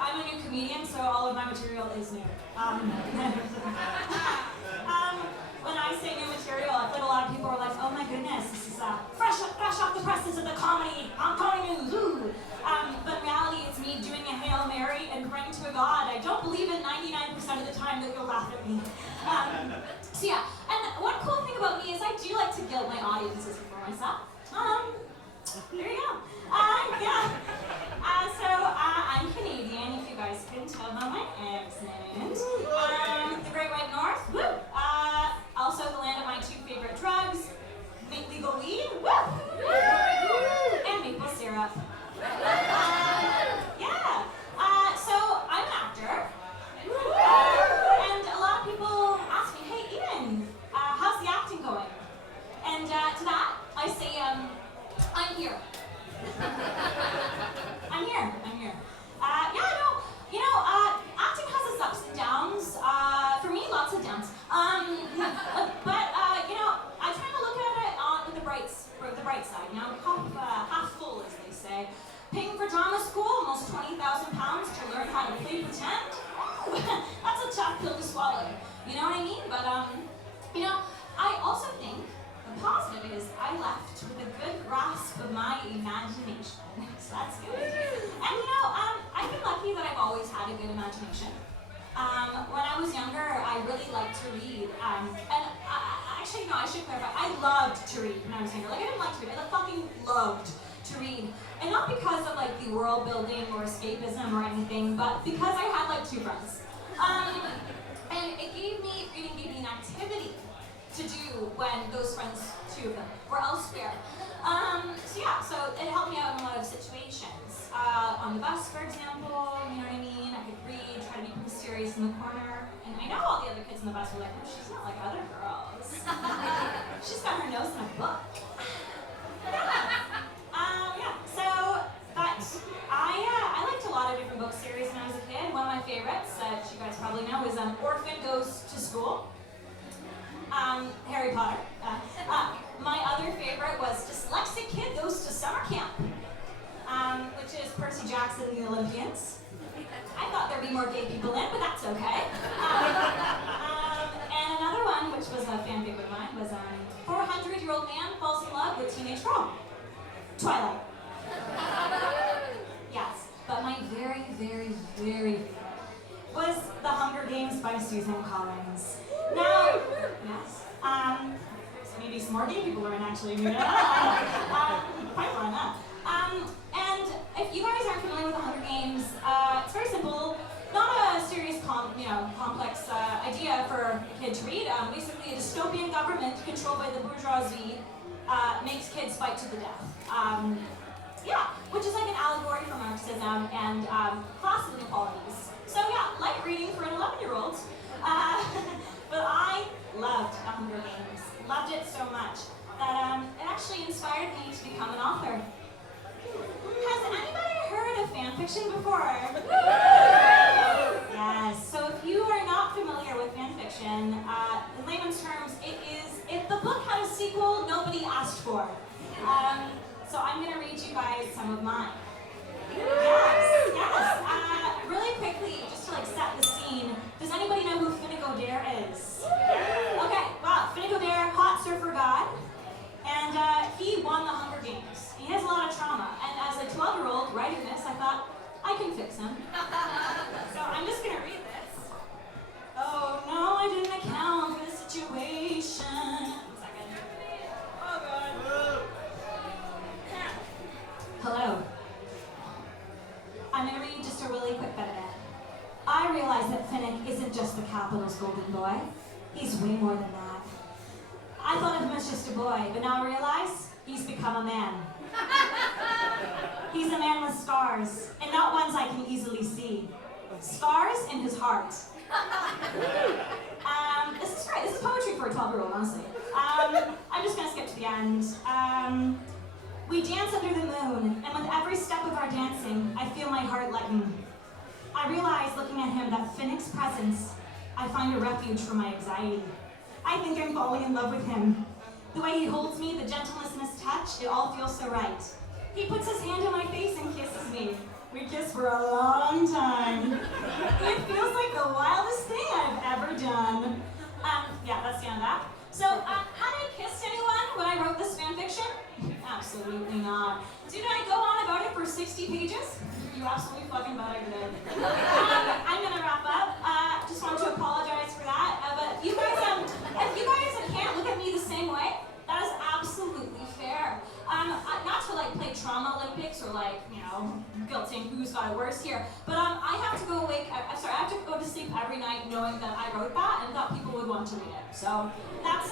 I'm a new comedian, so all of my material is new. When I say new material, I feel like a lot of people are like, oh my goodness, this is fresh off the presses of the comedy news. Ooh. But in reality, it's me doing a Hail Mary and praying to a God I don't believe in 99% of the time that you'll laugh at me. So yeah, and one cool thing about me is I do like to guilt my audiences before myself. There you go. Yeah. I'm Canadian, if you guys can tell by my accent. The Great White North, woo! Also the land of my two favorite drugs, legal weed, woo! And maple syrup. Yeah. So I'm an actor. And a lot of people ask me, hey Ian, how's the acting going? And to that, I say, I'm here. I'm here. Acting has its ups and downs. For me, lots of downs. I try to look at it with the bright side. Half full, as they say. Paying for drama school, almost 20,000 pounds to learn how to play pretend. That's a tough pill to swallow. You know what I mean? But I also think the positive is I left with a good grasp of my imagination. So that's good. And I've been lucky that I've always had a good imagination. When I was younger, I really liked to read. I should clarify, I loved to read when I was younger. I didn't like to read, I fucking loved to read. And not because of the world building or escapism or anything, but because I had two friends. And reading gave me an activity to do when those friends, two of them, were elsewhere. So it helped me out in a lot of situations. On the bus, for example, you know what I mean? I could read, try to be mysterious in the corner. And I know all the other kids in the bus were like, oh, she's not like other girls. She's got her nose in a book. I liked a lot of different book series when I was a kid. One of my favorites, that you guys probably know, is Orphan Goes to School. Harry Potter. My other favorite was Dyslexic Kid Goes to Summer Camp, which is Percy Jackson and the Olympians. I thought there'd be more gay people in, but that's okay. And another one, which was a fan favorite of mine, was 400-year-old man falls in love with teenage girl. Twilight. Yes, but my very, very, very favorite was The Hunger Games by Susan Collins. Now, yes, maybe some more gay people are in actually. Pipeline, huh? And if you guys aren't familiar with The Hunger Games, it's very simple. Not a serious, complex idea for a kid to read. Basically, a dystopian government controlled by the bourgeoisie makes kids fight to the death. Which is like an allegory for Marxism and class inequalities. So light reading for an 11-year-old. But I loved The Hunger Games. Loved it so much that it actually inspired me to become an author. Has anybody heard of fan fiction before? Yes. So if you are not familiar with fan fiction, in layman's terms, it is if the book had a sequel nobody asked for. So I'm going to read you guys some of mine. Yes. Really quickly, just to set the scene, does anybody know who Finnegan Dare is? Okay, well, Finnegan Dare, hot surfer god, and he won the Hunger Games. He has a lot of trauma, and as a 12-year-old writing this, I thought, I can fix him. So I'm just going to read this. Oh no, I didn't account for the situation. 1 second. Oh god. Hello. I'm going to read just a really quick bit of it. I realize that Finnick isn't just the capital's golden boy. He's way more than that. I thought of him as just a boy, but now I realize he's become a man. He's a man with scars, and not ones I can easily see. Scars in his heart. This is great. This is poetry for a 12-year-old, honestly. I'm just going to skip to the end. We dance under the moon, and with every step of our dancing, I feel my heart lighten. I realize, looking at him, that Finnick's presence, I find a refuge from my anxiety. I think I'm falling in love with him. The way he holds me, the gentleness in his touch, it all feels so right. He puts his hand on my face and kisses me. We kissed for a long time. It feels like the wildest thing I've ever done. Yeah, that's the end of that. So, had I kissed anyone when I wrote this fanfiction? Absolutely not. Did I go on about it for 60 pages? You absolutely fucking bet I did. I'm gonna wrap up. Just want to apologize for that. But you guys, if you guys can't look at me the same way, that is absolutely fair. Not to like play trauma Olympics or like, you know, guilting who's got it worse here. But I have to go awake. I have to go to sleep every night knowing that I wrote that and thought people would want to read it. So that's